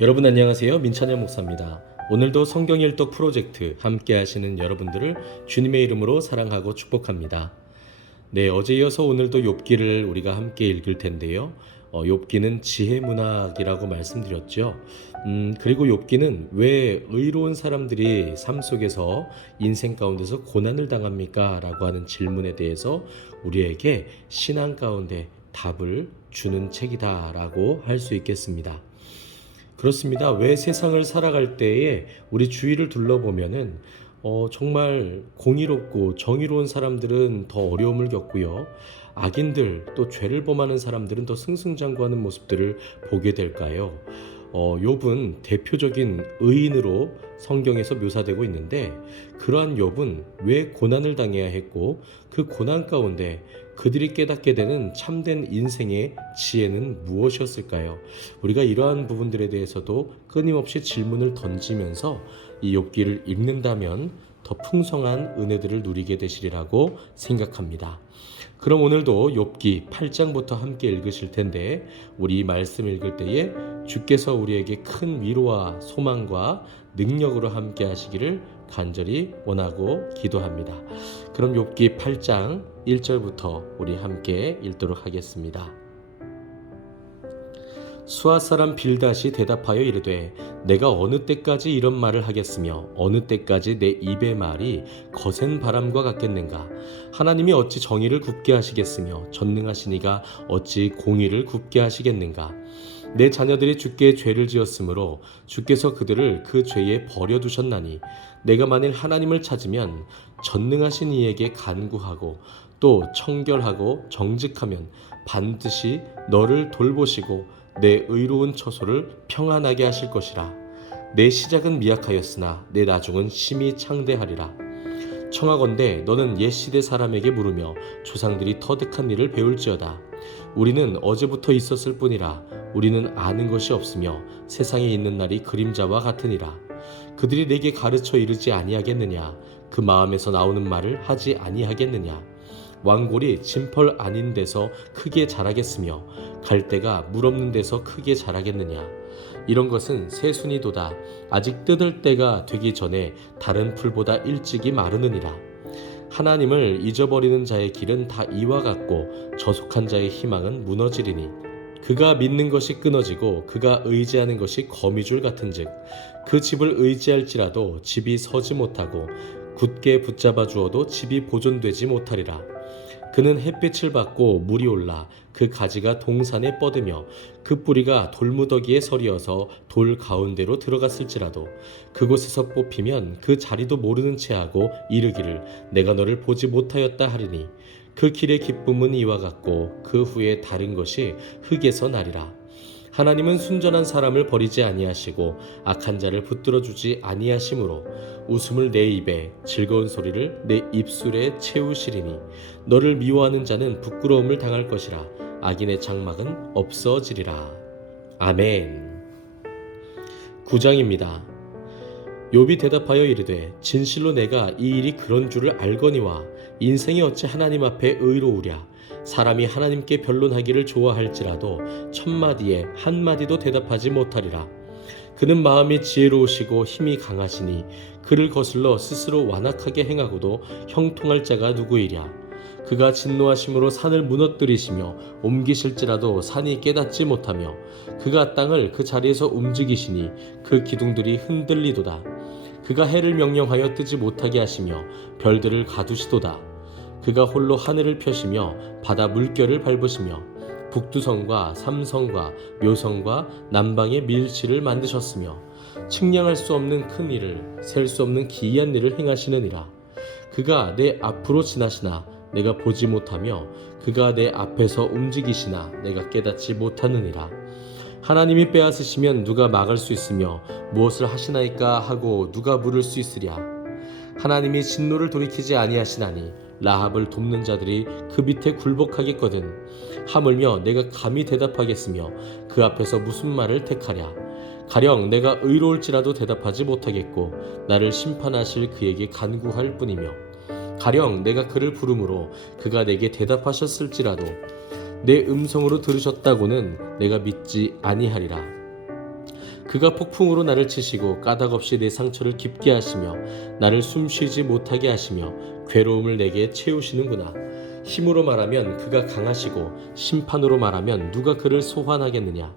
여러분 안녕하세요. 민찬영 목사입니다. 오늘도 성경 일독 프로젝트 함께 하시는 여러분들을 주님의 이름으로 사랑하고 축복합니다. 네, 어제 이어서 오늘도 욥기를 우리가 함께 읽을 텐데요. 욥기는 지혜 문학이라고 말씀드렸죠. 그리고 욥기는 왜 의로운 사람들이 삶 속에서 인생 가운데서 고난을 당합니까? 라고 하는 질문에 대해서 우리에게 신앙 가운데 답을 주는 책이다 라고 할 수 있겠습니다. 그렇습니다. 왜 세상을 살아갈 때에 우리 주위를 둘러보면은 정말 공의롭고 정의로운 사람들은 더 어려움을 겪고요. 악인들 또 죄를 범하는 사람들은 더 승승장구하는 모습들을 보게 될까요? 욥은 대표적인 의인으로 성경에서 묘사되고 있는데 그러한 욥은 왜 고난을 당해야 했고 그 고난 가운데 그들이 깨닫게 되는 참된 인생의 지혜는 무엇이었을까요? 우리가 이러한 부분들에 대해서도 끊임없이 질문을 던지면서 이 욥기를 읽는다면 더 풍성한 은혜들을 누리게 되시리라고 생각합니다. 그럼 오늘도 욥기 8장부터 함께 읽으실 텐데 우리 이 말씀 읽을 때에 주께서 우리에게 큰 위로와 소망과 능력으로 함께 하시기를 간절히 원하고 기도합니다. 그럼 욥기 8장 1절부터 우리 함께 읽도록 하겠습니다. 수아 사람 빌닷이 대답하여 이르되 내가 어느 때까지 이런 말을 하겠으며 어느 때까지 내 입의 말이 거센 바람과 같겠는가. 하나님이 어찌 정의를 굽게 하시겠으며 전능하신 이가 어찌 공의를 굽게 하시겠는가. 내 자녀들이 주께 죄를 지었으므로 주께서 그들을 그 죄에 버려두셨나니 내가 만일 하나님을 찾으면 전능하신 이에게 간구하고 또 청결하고 정직하면 반드시 너를 돌보시고 내 의로운 처소를 평안하게 하실 것이라. 내 시작은 미약하였으나 내 나중은 심히 창대하리라. 청하건대 너는 옛시대 사람에게 물으며 조상들이 터득한 일을 배울지어다. 우리는 어제부터 있었을 뿐이라 우리는 아는 것이 없으며 세상에 있는 날이 그림자와 같으니라. 그들이 내게 가르쳐 이르지 아니하겠느냐. 그 마음에서 나오는 말을 하지 아니하겠느냐. 왕골이 진펄 아닌 데서 크게 자라겠으며 갈대가 물 없는 데서 크게 자라겠느냐. 이런 것은 새순이도다. 아직 뜯을 때가 되기 전에 다른 풀보다 일찍이 마르느니라. 하나님을 잊어버리는 자의 길은 다 이와 같고 저속한 자의 희망은 무너지리니 그가 믿는 것이 끊어지고 그가 의지하는 것이 거미줄 같은즉 그 집을 의지할지라도 집이 서지 못하고 굳게 붙잡아 주어도 집이 보존되지 못하리라. 그는 햇빛을 받고 물이 올라 그 가지가 동산에 뻗으며 그 뿌리가 돌무더기에 서리어서 돌 가운데로 들어갔을지라도 그곳에서 뽑히면 그 자리도 모르는 채 하고 이르기를 내가 너를 보지 못하였다 하리니 그 길의 기쁨은 이와 같고 그 후에 다른 것이 흙에서 나리라. 하나님은 순전한 사람을 버리지 아니하시고 악한 자를 붙들어 주지 아니하심으로 웃음을 내 입에 즐거운 소리를 내 입술에 채우시리니 너를 미워하는 자는 부끄러움을 당할 것이라. 악인의 장막은 없어지리라. 아멘. 9장입니다. 욥이 대답하여 이르되 진실로 내가 이 일이 그런 줄을 알거니와 인생이 어찌 하나님 앞에 의로우랴. 사람이 하나님께 변론하기를 좋아할지라도 천마디에 한마디도 대답하지 못하리라. 그는 마음이 지혜로우시고 힘이 강하시니 그를 거슬러 스스로 완악하게 행하고도 형통할 자가 누구이랴. 그가 진노하심으로 산을 무너뜨리시며 옮기실지라도 산이 깨닫지 못하며 그가 땅을 그 자리에서 움직이시니 그 기둥들이 흔들리도다. 그가 해를 명령하여 뜨지 못하게 하시며 별들을 가두시도다. 그가 홀로 하늘을 펴시며 바다 물결을 밟으시며 북두성과 삼성과 묘성과 남방의 밀치를 만드셨으며 측량할 수 없는 큰 일을 셀 수 없는 기이한 일을 행하시느니라. 그가 내 앞으로 지나시나 내가 보지 못하며 그가 내 앞에서 움직이시나 내가 깨닫지 못하느니라. 하나님이 빼앗으시면 누가 막을 수 있으며 무엇을 하시나이까 하고 누가 물을 수 있으랴. 하나님이 진노를 돌이키지 아니하시나니 라합을 돕는 자들이 그 밑에 굴복하겠거든. 하물며 내가 감히 대답하겠으며 그 앞에서 무슨 말을 택하랴. 가령 내가 의로울지라도 대답하지 못하겠고 나를 심판하실 그에게 간구할 뿐이며 가령 내가 그를 부르므로 그가 내게 대답하셨을지라도 내 음성으로 들으셨다고는 내가 믿지 아니하리라. 그가 폭풍으로 나를 치시고 까닭없이 내 상처를 깊게 하시며 나를 숨쉬지 못하게 하시며 괴로움을 내게 채우시는구나. 힘으로 말하면 그가 강하시고 심판으로 말하면 누가 그를 소환하겠느냐.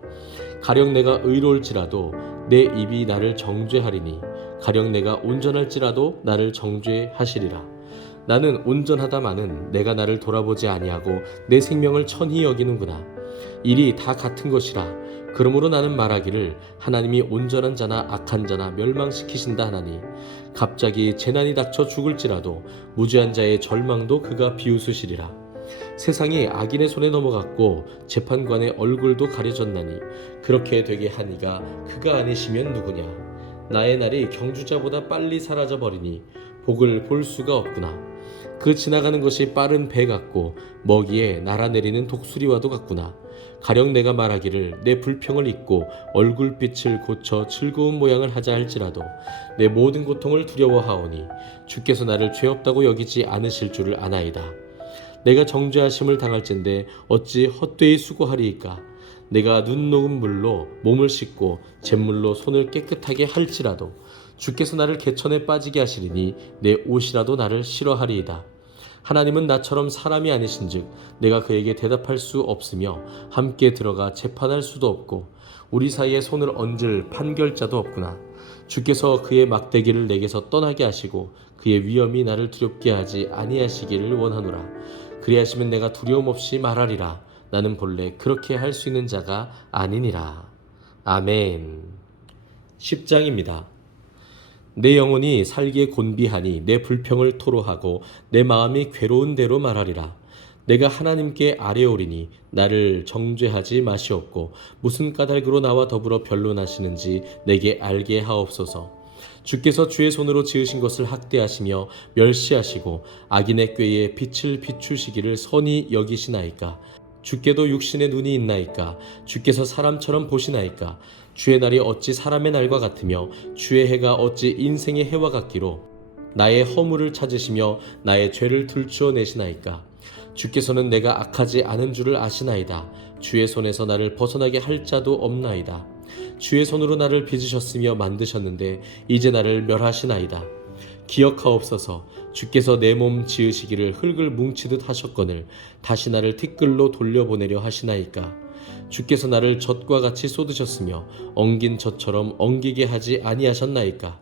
가령 내가 의로울지라도 내 입이 나를 정죄하리니 가령 내가 온전할지라도 나를 정죄하시리라. 나는 온전하다마는 내가 나를 돌아보지 아니하고 내 생명을 천히 여기는구나. 일이 다 같은 것이라. 그러므로 나는 말하기를 하나님이 온전한 자나 악한 자나 멸망시키신다 하나니 갑자기 재난이 닥쳐 죽을지라도 무죄한 자의 절망도 그가 비웃으시리라. 세상이 악인의 손에 넘어갔고 재판관의 얼굴도 가려졌나니 그렇게 되게 하니가 그가 아니시면 누구냐. 나의 날이 경주자보다 빨리 사라져 버리니 복을 볼 수가 없구나. 그 지나가는 것이 빠른 배 같고 먹이에 날아내리는 독수리와도 같구나. 가령 내가 말하기를 내 불평을 잊고 얼굴빛을 고쳐 즐거운 모양을 하자 할지라도 내 모든 고통을 두려워하오니 주께서 나를 죄 없다고 여기지 않으실 줄을 아나이다. 내가 정죄하심을 당할진대 어찌 헛되이 수고하리이까. 내가 눈 녹은 물로 몸을 씻고 잿물로 손을 깨끗하게 할지라도 주께서 나를 개천에 빠지게 하시리니 내 옷이라도 나를 싫어하리이다. 하나님은 나처럼 사람이 아니신즉 내가 그에게 대답할 수 없으며 함께 들어가 재판할 수도 없고 우리 사이에 손을 얹을 판결자도 없구나. 주께서 그의 막대기를 내게서 떠나게 하시고 그의 위엄이 나를 두렵게 하지 아니하시기를 원하노라. 그리하시면 내가 두려움 없이 말하리라. 나는 본래 그렇게 할 수 있는 자가 아니니라. 아멘. 10장입니다. 내 영혼이 살기에 곤비하니 내 불평을 토로하고 내 마음이 괴로운 대로 말하리라. 내가 하나님께 아뢰오리니 나를 정죄하지 마시옵고 무슨 까닭으로 나와 더불어 변론하시는지 내게 알게 하옵소서. 주께서 주의 손으로 지으신 것을 학대하시며 멸시하시고 악인의 꾀에 빛을 비추시기를 선히 여기시나이까. 주께도 육신의 눈이 있나이까. 주께서 사람처럼 보시나이까. 주의 날이 어찌 사람의 날과 같으며 주의 해가 어찌 인생의 해와 같기로 나의 허물을 찾으시며 나의 죄를 들추어 내시나이까. 주께서는 내가 악하지 않은 줄을 아시나이다. 주의 손에서 나를 벗어나게 할 자도 없나이다. 주의 손으로 나를 빚으셨으며 만드셨는데 이제 나를 멸하시나이다. 기억하옵소서. 주께서 내 몸 지으시기를 흙을 뭉치듯 하셨거늘 다시 나를 티끌로 돌려보내려 하시나이까. 주께서 나를 젖과 같이 쏟으셨으며 엉긴 젖처럼 엉기게 하지 아니하셨나이까.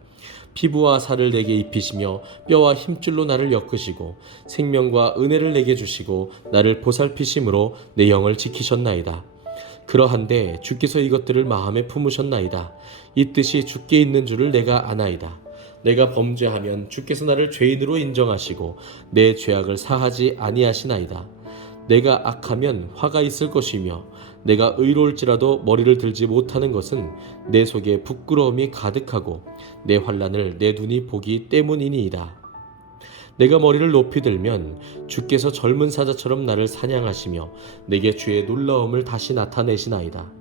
피부와 살을 내게 입히시며 뼈와 힘줄로 나를 엮으시고 생명과 은혜를 내게 주시고 나를 보살피심으로 내 영을 지키셨나이다. 그러한데 주께서 이것들을 마음에 품으셨나이다. 이 뜻이 주께 있는 줄을 내가 아나이다. 내가 범죄하면 주께서 나를 죄인으로 인정하시고 내 죄악을 사하지 아니하시나이다. 내가 악하면 화가 있을 것이며 내가 의로울지라도 머리를 들지 못하는 것은 내 속에 부끄러움이 가득하고 내 환난을 내 눈이 보기 때문이니이다. 내가 머리를 높이 들면 주께서 젊은 사자처럼 나를 사냥하시며 내게 주의 놀라움을 다시 나타내시나이다.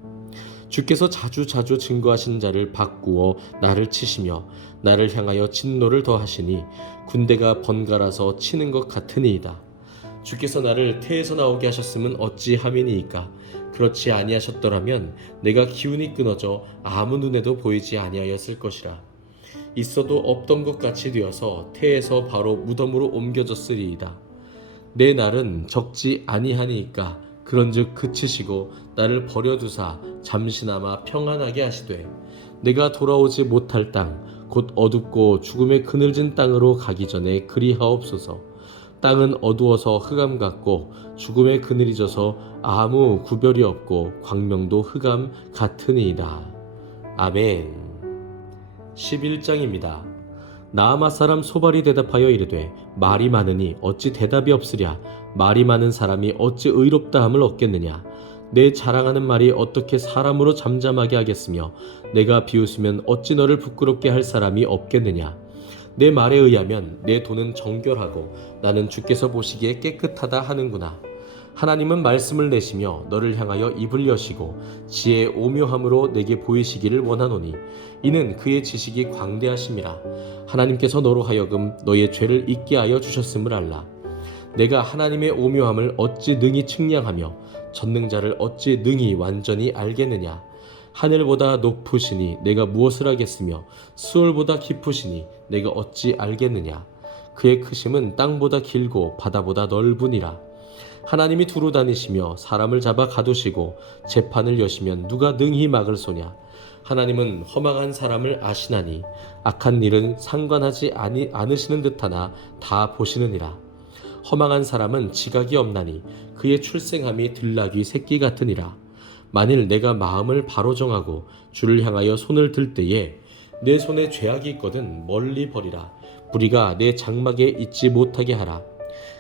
주께서 자주 증거하시는 자를 바꾸어 나를 치시며 나를 향하여 진노를 더하시니 군대가 번갈아서 치는 것 같으니이다. 주께서 나를 태에서 나오게 하셨으면 어찌함이니이까. 그렇지 아니하셨더라면 내가 기운이 끊어져 아무 눈에도 보이지 아니하였을 것이라. 있어도 없던 것 같이 되어서 태에서 바로 무덤으로 옮겨졌으리이다. 내 날은 적지 아니하니이까. 그런즉 그치시고 나를 버려두사 잠시나마 평안하게 하시되 내가 돌아오지 못할 땅 곧 어둡고 죽음의 그늘진 땅으로 가기 전에 그리하옵소서. 땅은 어두워서 흑암 같고 죽음의 그늘이 져서 아무 구별이 없고 광명도 흑암 같으니이다. 아멘. 11장입니다. 나아마 사람 소발이 대답하여 이르되 말이 많으니 어찌 대답이 없으랴. 말이 많은 사람이 어찌 의롭다함을 얻겠느냐. 내 자랑하는 말이 어떻게 사람으로 잠잠하게 하겠으며 내가 비웃으면 어찌 너를 부끄럽게 할 사람이 없겠느냐. 내 말에 의하면 내 돈은 정결하고 나는 주께서 보시기에 깨끗하다 하는구나. 하나님은 말씀을 내시며 너를 향하여 입을 여시고 지혜의 오묘함으로 내게 보이시기를 원하노니 이는 그의 지식이 광대하심이라. 하나님께서 너로 하여금 너의 죄를 잊게 하여 주셨음을 알라. 내가 하나님의 오묘함을 어찌 능히 측량하며 전능자를 어찌 능히 완전히 알겠느냐. 하늘보다 높으시니 내가 무엇을 하겠으며 수월보다 깊으시니 내가 어찌 알겠느냐. 그의 크심은 땅보다 길고 바다보다 넓으니라. 하나님이 두루 다니시며 사람을 잡아 가두시고 재판을 여시면 누가 능히 막을 소냐. 하나님은 허망한 사람을 아시나니 악한 일은 상관하지 않으시는 듯하나 다 보시느니라. 허망한 사람은 지각이 없나니 그의 출생함이 들나귀 새끼 같으니라. 만일 내가 마음을 바로 정하고 주를 향하여 손을 들 때에 내 손에 죄악이 있거든 멀리 버리라. 불의가 내 장막에 있지 못하게 하라.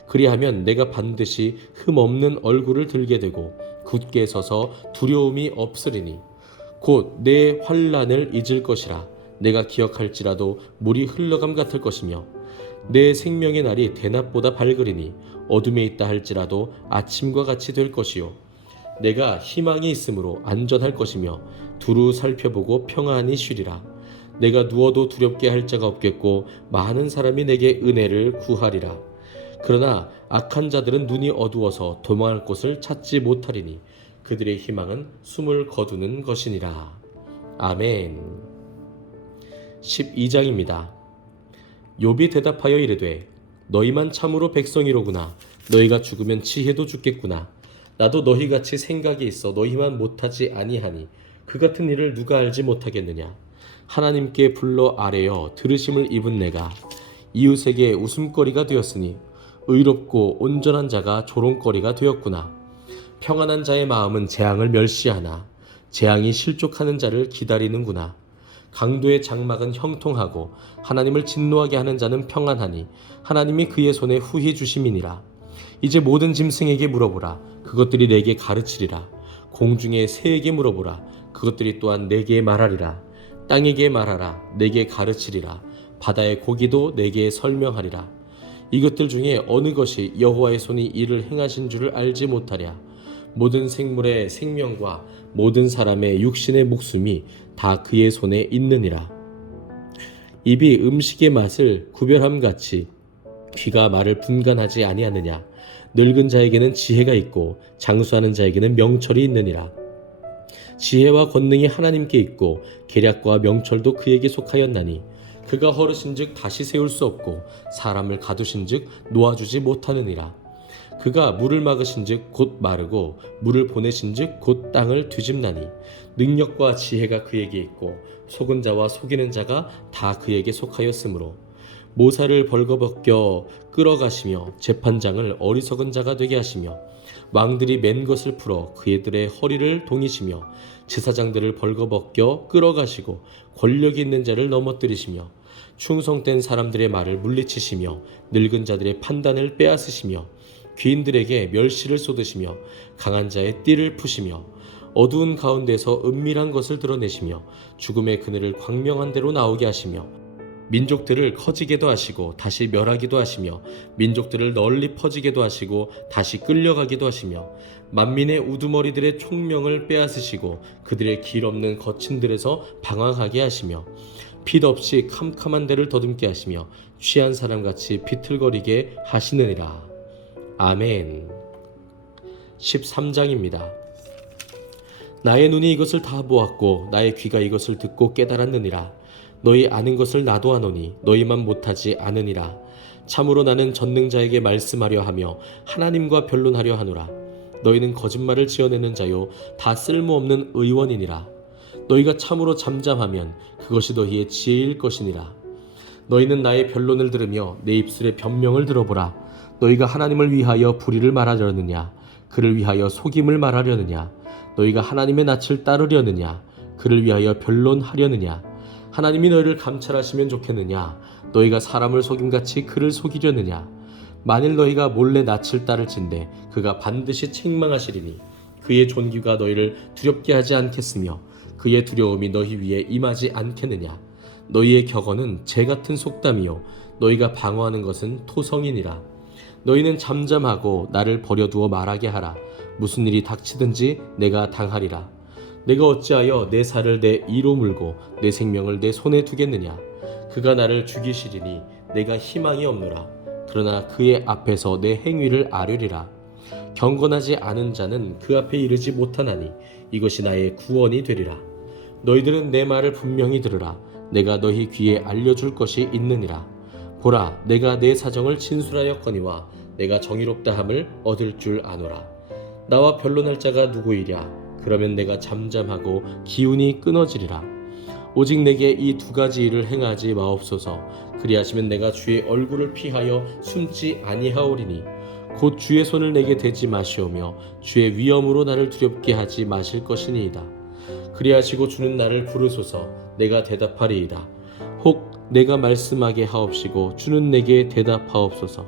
그리하면 내가 반드시 흠없는 얼굴을 들게 되고 굳게 서서 두려움이 없으리니 곧 내 환난을 잊을 것이라. 내가 기억할지라도 물이 흘러감 같을 것이며 내 생명의 날이 대낮보다 밝으리니 어둠에 있다 할지라도 아침과 같이 될 것이요. 내가 희망이 있으므로 안전할 것이며 두루 살펴보고 평안히 쉬리라. 내가 누워도 두렵게 할 자가 없겠고 많은 사람이 내게 은혜를 구하리라. 그러나 악한 자들은 눈이 어두워서 도망할 곳을 찾지 못하리니 그들의 희망은 숨을 거두는 것이니라. 아멘. 12장입니다. 욥이 대답하여 이르되 너희만 참으로 백성이로구나. 너희가 죽으면 지혜도 죽겠구나. 나도 너희같이 생각이 있어 너희만 못하지 아니하니 그 같은 일을 누가 알지 못하겠느냐. 하나님께 불러 아뢰어 들으심을 입은 내가 이웃에게 웃음거리가 되었으니 의롭고 온전한 자가 조롱거리가 되었구나. 평안한 자의 마음은 재앙을 멸시하나 재앙이 실족하는 자를 기다리는구나. 강도의 장막은 형통하고 하나님을 진노하게 하는 자는 평안하니 하나님이 그의 손에 후히 주심이니라. 이제 모든 짐승에게 물어보라. 그것들이 내게 가르치리라. 공중의 새에게 물어보라. 그것들이 또한 내게 말하리라. 땅에게 말하라. 내게 가르치리라. 바다의 고기도 내게 설명하리라. 이것들 중에 어느 것이 여호와의 손이 이를 행하신 줄을 알지 못하랴. 모든 생물의 생명과 모든 사람의 육신의 목숨이 다 그의 손에 있느니라. 입이 음식의 맛을 구별함같이 귀가 말을 분간하지 아니하느냐. 늙은 자에게는 지혜가 있고 장수하는 자에게는 명철이 있느니라. 지혜와 권능이 하나님께 있고 계략과 명철도 그에게 속하였나니 그가 허르신즉 다시 세울 수 없고 사람을 가두신즉 놓아주지 못하느니라. 그가 물을 막으신즉 곧 마르고 물을 보내신즉 곧 땅을 뒤집나니 능력과 지혜가 그에게 있고 속은 자와 속이는 자가 다 그에게 속하였으므로 모사를 벌거벗겨 끌어가시며 재판장을 어리석은 자가 되게 하시며 왕들이 맨 것을 풀어 그들의 허리를 동이시며 제사장들을 벌거벗겨 끌어가시고 권력이 있는 자를 넘어뜨리시며 충성된 사람들의 말을 물리치시며 늙은 자들의 판단을 빼앗으시며 귀인들에게 멸시를 쏟으시며 강한 자의 띠를 푸시며 어두운 가운데서 은밀한 것을 드러내시며 죽음의 그늘을 광명한 대로 나오게 하시며 민족들을 커지게도 하시고 다시 멸하기도 하시며 민족들을 널리 퍼지게도 하시고 다시 끌려가기도 하시며 만민의 우두머리들의 총명을 빼앗으시고 그들의 길 없는 거친들에서 방황하게 하시며 빛 없이 캄캄한 데를 더듬게 하시며 취한 사람같이 비틀거리게 하시느니라. 아멘. 13장입니다. 나의 눈이 이것을 다 보았고 나의 귀가 이것을 듣고 깨달았느니라. 너희 아는 것을 나도 아노니 너희만 못하지 않으니라. 참으로 나는 전능자에게 말씀하려 하며 하나님과 변론하려 하노라. 너희는 거짓말을 지어내는 자요 다 쓸모없는 의원이니라. 너희가 참으로 잠잠하면 그것이 너희의 지혜일 것이니라. 너희는 나의 변론을 들으며 내 입술의 변명을 들어보라. 너희가 하나님을 위하여 불의를 말하려느냐 그를 위하여 속임을 말하려느냐. 너희가 하나님의 낯을 따르려느냐 그를 위하여 변론하려느냐. 하나님이 너희를 감찰하시면 좋겠느냐 너희가 사람을 속임같이 그를 속이려느냐. 만일 너희가 몰래 낯을 따를진대 그가 반드시 책망하시리니 그의 존귀가 너희를 두렵게 하지 않겠으며 그의 두려움이 너희 위에 임하지 않겠느냐. 너희의 격언은 재 같은 속담이요 너희가 방어하는 것은 토성이니라. 너희는 잠잠하고 나를 버려두어 말하게 하라. 무슨 일이 닥치든지 내가 당하리라. 내가 어찌하여 내 살을 내 이로 물고 내 생명을 내 손에 두겠느냐. 그가 나를 죽이시리니 내가 희망이 없노라. 그러나 그의 앞에서 내 행위를 아뢰리라. 경건하지 않은 자는 그 앞에 이르지 못하나니 이것이 나의 구원이 되리라. 너희들은 내 말을 분명히 들으라. 내가 너희 귀에 알려줄 것이 있느니라. 보라, 내가 내 사정을 진술하였거니와 내가 정의롭다함을 얻을 줄 아노라. 나와 변론할 자가 누구이랴? 그러면 내가 잠잠하고 기운이 끊어지리라. 오직 내게 이 두 가지 일을 행하지 마옵소서. 그리하시면 내가 주의 얼굴을 피하여 숨지 아니하오리니 곧 주의 손을 내게 대지 마시오며 주의 위엄으로 나를 두렵게 하지 마실 것이니이다. 그리하시고 주는 나를 부르소서. 내가 대답하리이다. 혹 내가 말씀하게 하옵시고 주는 내게 대답하옵소서.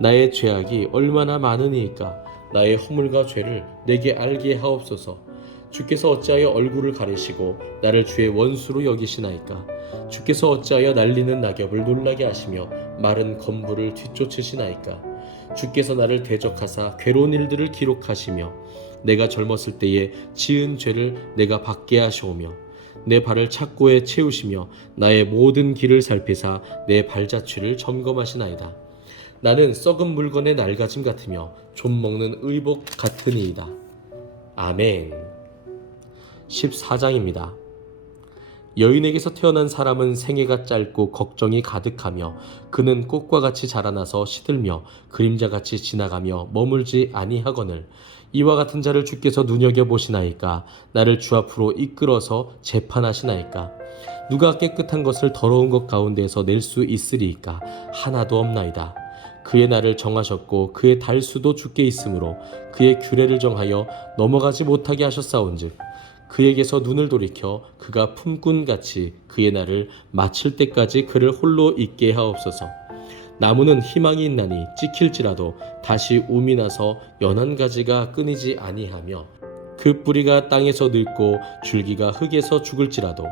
나의 죄악이 얼마나 많으니이까 나의 허물과 죄를 내게 알게 하옵소서. 주께서 어찌하여 얼굴을 가리시고 나를 주의 원수로 여기시나이까? 주께서 어찌하여 날리는 낙엽을 놀라게 하시며 마른 건물을 뒤쫓으시나이까? 주께서 나를 대적하사 괴로운 일들을 기록하시며 내가 젊었을 때에 지은 죄를 내가 받게 하시오며 내 발을 착고에 채우시며 나의 모든 길을 살피사 내 발자취를 점검하시나이다. 나는 썩은 물건의 낡아짐 같으며 좀 먹는 의복 같으니이다. 아멘. 14장입니다. 여인에게서 태어난 사람은 생애가 짧고 걱정이 가득하며 그는 꽃과 같이 자라나서 시들며 그림자같이 지나가며 머물지 아니하거늘 이와 같은 자를 주께서 눈여겨보시나이까? 나를 주 앞으로 이끌어서 재판하시나이까? 누가 깨끗한 것을 더러운 것 가운데에서 낼 수 있으리이까? 하나도 없나이다. 그의 날을 정하셨고 그의 달수도 주께 있으므로 그의 규례를 정하여 넘어가지 못하게 하셨사온즉 그에게서 눈을 돌이켜 그가 품꾼같이 그의 날을 마칠 때까지 그를 홀로 있게 하옵소서. 나무는 희망이 있나니 찍힐지라도 다시 움이 나서 연한 가지가 끊이지 아니하며 그 뿌리가 땅에서 늙고 줄기가 흙에서 죽을지라도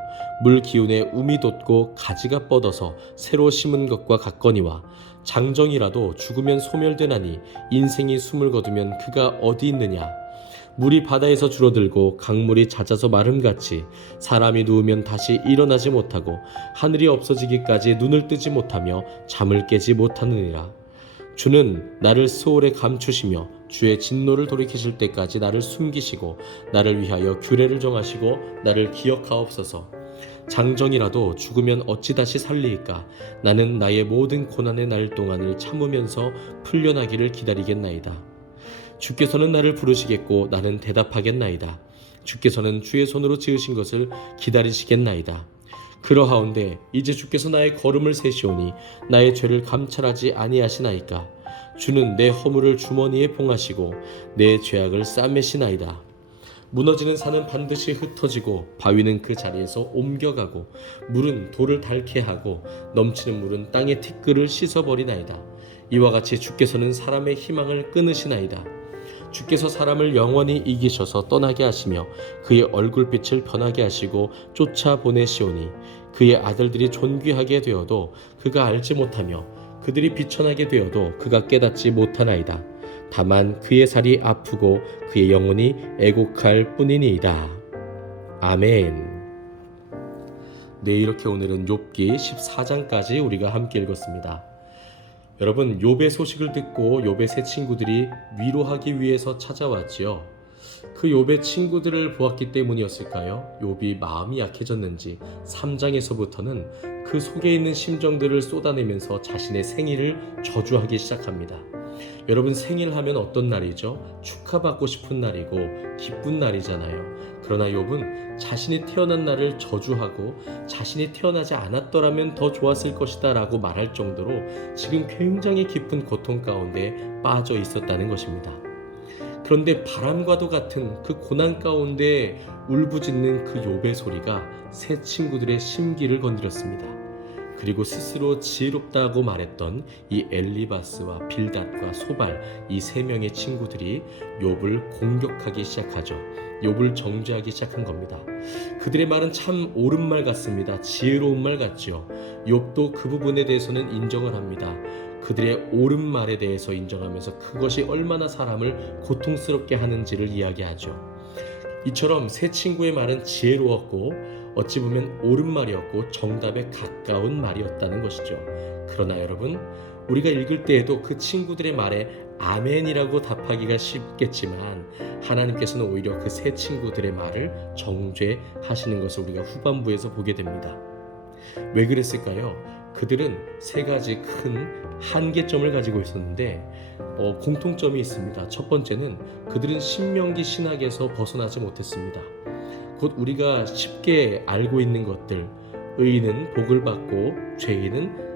물 기운에 움이 돋고 가지가 뻗어서 새로 심은 것과 같거니와 장정이라도 죽으면 소멸되나니 인생이 숨을 거두면 그가 어디 있느냐. 물이 바다에서 줄어들고 강물이 잦아서 마름같이 사람이 누우면 다시 일어나지 못하고 하늘이 없어지기까지 눈을 뜨지 못하며 잠을 깨지 못하느니라. 주는 나를 스올에 감추시며 주의 진노를 돌이키실 때까지 나를 숨기시고 나를 위하여 규례를 정하시고 나를 기억하옵소서. 장정이라도 죽으면 어찌 다시 살리이까? 나는 나의 모든 고난의 날 동안을 참으면서 풀려나기를 기다리겠나이다. 주께서는 나를 부르시겠고 나는 대답하겠나이다. 주께서는 주의 손으로 지으신 것을 기다리시겠나이다. 그러하온데 이제 주께서 나의 걸음을 세시오니 나의 죄를 감찰하지 아니하시나이까? 주는 내 허물을 주머니에 봉하시고 내 죄악을 싸매시나이다. 무너지는 산은 반드시 흩어지고 바위는 그 자리에서 옮겨가고 물은 돌을 닳게 하고 넘치는 물은 땅의 티끌을 씻어버리나이다. 이와 같이 주께서는 사람의 희망을 끊으시나이다. 주께서 사람을 영원히 이기셔서 떠나게 하시며 그의 얼굴빛을 변하게 하시고 쫓아보내시오니 그의 아들들이 존귀하게 되어도 그가 알지 못하며 그들이 비천하게 되어도 그가 깨닫지 못하나이다. 다만 그의 살이 아프고 그의 영혼이 애곡할 뿐이니이다. 아멘. 네, 이렇게 오늘은 욥기 14장까지 우리가 함께 읽었습니다. 여러분, 욥의 소식을 듣고 욥의 세 친구들이 위로하기 위해서 찾아왔지요. 그 욥의 친구들을 보았기 때문이었을까요? 욥이 마음이 약해졌는지 3장에서부터는 그 속에 있는 심정들을 쏟아내면서 자신의 생일을 저주하기 시작합니다. 여러분, 생일하면 어떤 날이죠? 축하받고 싶은 날이고 기쁜 날이잖아요. 그러나 욥은 자신이 태어난 날을 저주하고 자신이 태어나지 않았더라면 더 좋았을 것이다 라고 말할 정도로 지금 굉장히 깊은 고통 가운데 빠져 있었다는 것입니다. 그런데 바람과도 같은 그 고난 가운데 울부짖는 그 욥의 소리가 세 친구들의 심기를 건드렸습니다. 그리고 스스로 지혜롭다고 말했던 이 엘리바스와 빌닷과 소발, 이 세 명의 친구들이 욥을 공격하기 시작하죠. 욥을 정죄하기 시작한 겁니다. 그들의 말은 참 옳은 말 같습니다. 지혜로운 말 같죠. 욥도 그 부분에 대해서는 인정을 합니다. 그들의 옳은 말에 대해서 인정하면서 그것이 얼마나 사람을 고통스럽게 하는지를 이야기하죠. 이처럼 세 친구의 말은 지혜로웠고 어찌 보면 옳은 말이었고 정답에 가까운 말이었다는 것이죠. 그러나 여러분, 우리가 읽을 때에도 그 친구들의 말에 아멘이라고 답하기가 쉽겠지만 하나님께서는 오히려 그 세 친구들의 말을 정죄하시는 것을 우리가 후반부에서 보게 됩니다. 왜 그랬을까요? 그들은 세 가지 큰 한계점을 가지고 있었는데 공통점이 있습니다. 첫 번째는 그들은 신명기 신학에서 벗어나지 못했습니다. 곧 우리가 쉽게 알고 있는 것들, 의인은 복을 받고 죄인은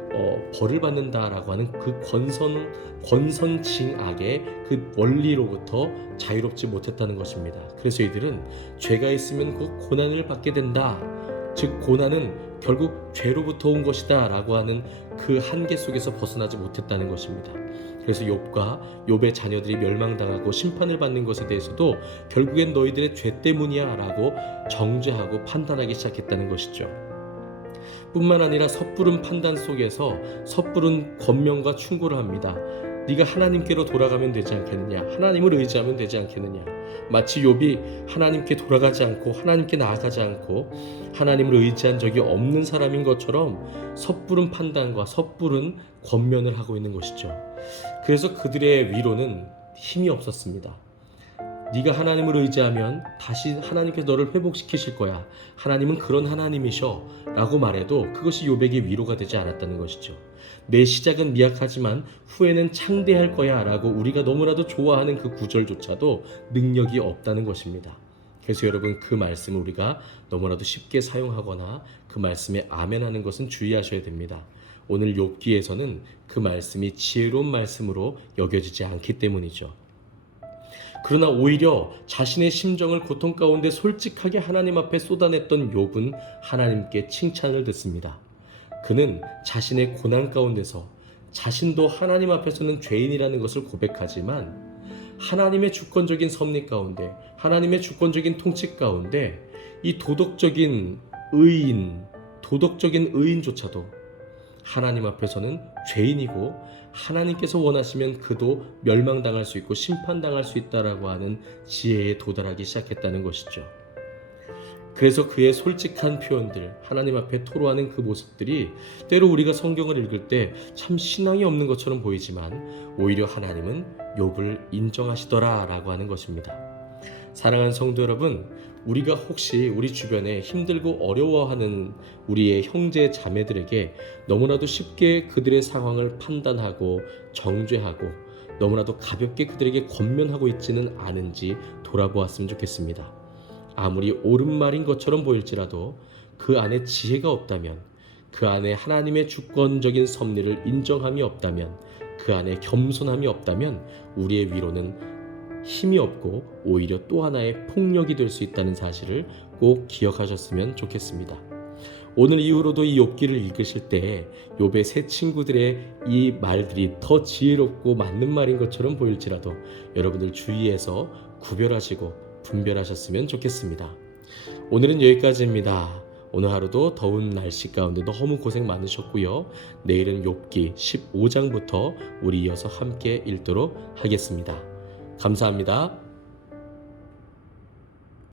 벌을 받는다라고 하는 그 권선징악의 그 원리로부터 자유롭지 못했다는 것입니다. 그래서 이들은 죄가 있으면 곧 고난을 받게 된다. 즉 고난은 결국 죄로부터 온 것이다 라고 하는 그 한계 속에서 벗어나지 못했다는 것입니다. 그래서 욥의 자녀들이 멸망당하고 심판을 받는 것에 대해서도 결국엔 너희들의 죄 때문이야 라고 정죄하고 판단하기 시작했다는 것이죠. 뿐만 아니라 섣부른 판단 속에서 섣부른 권면과 충고를 합니다. 네가 하나님께로 돌아가면 되지 않겠느냐, 하나님을 의지하면 되지 않겠느냐. 마치 욥이 하나님께 돌아가지 않고 하나님께 나아가지 않고 하나님을 의지한 적이 없는 사람인 것처럼 섣부른 판단과 섣부른 권면을 하고 있는 것이죠. 그래서 그들의 위로는 힘이 없었습니다. 네가 하나님을 의지하면 다시 하나님께서 너를 회복시키실 거야. 하나님은 그런 하나님이셔 라고 말해도 그것이 욥에게 위로가 되지 않았다는 것이죠. 내 시작은 미약하지만 후에는 창대할 거야 라고 우리가 너무나도 좋아하는 그 구절조차도 능력이 없다는 것입니다. 그래서 여러분 그 말씀을 우리가 너무나도 쉽게 사용하거나 그 말씀에 아멘하는 것은 주의하셔야 됩니다. 오늘 욥기에서는 그 말씀이 지혜로운 말씀으로 여겨지지 않기 때문이죠. 그러나 오히려 자신의 심정을 고통 가운데 솔직하게 하나님 앞에 쏟아냈던 욥은 하나님께 칭찬을 듣습니다. 그는 자신의 고난 가운데서 자신도 하나님 앞에서는 죄인이라는 것을 고백하지만 하나님의 주권적인 섭리 가운데, 하나님의 주권적인 통치 가운데 이 도덕적인 의인조차도 하나님 앞에서는 죄인이고 하나님께서 원하시면 그도 멸망당할 수 있고 심판당할 수 있다라고 하는 지혜에 도달하기 시작했다는 것이죠. 그래서 그의 솔직한 표현들, 하나님 앞에 토로하는 그 모습들이 때로 우리가 성경을 읽을 때 참 신앙이 없는 것처럼 보이지만 오히려 하나님은 욥을 인정하시더라라고 하는 것입니다. 사랑하는 성도 여러분, 우리가 혹시 우리 주변에 힘들고 어려워하는 우리의 형제 자매들에게 너무나도 쉽게 그들의 상황을 판단하고 정죄하고 너무나도 가볍게 그들에게 권면하고 있지는 않은지 돌아보았으면 좋겠습니다. 아무리 옳은 말인 것처럼 보일지라도 그 안에 지혜가 없다면, 그 안에 하나님의 주권적인 섭리를 인정함이 없다면, 그 안에 겸손함이 없다면 우리의 위로는 힘이 없고 오히려 또 하나의 폭력이 될 수 있다는 사실을 꼭 기억하셨으면 좋겠습니다. 오늘 이후로도 이 욥기를 읽으실 때 욥의 세 친구들의 이 말들이 더 지혜롭고 맞는 말인 것처럼 보일지라도 여러분들 주의해서 구별하시고 분별하셨으면 좋겠습니다. 오늘은 여기까지입니다. 오늘 하루도 더운 날씨 가운데 너무 고생 많으셨고요. 내일은 욥기 15장부터 우리 이어서 함께 읽도록 하겠습니다. 감사합니다.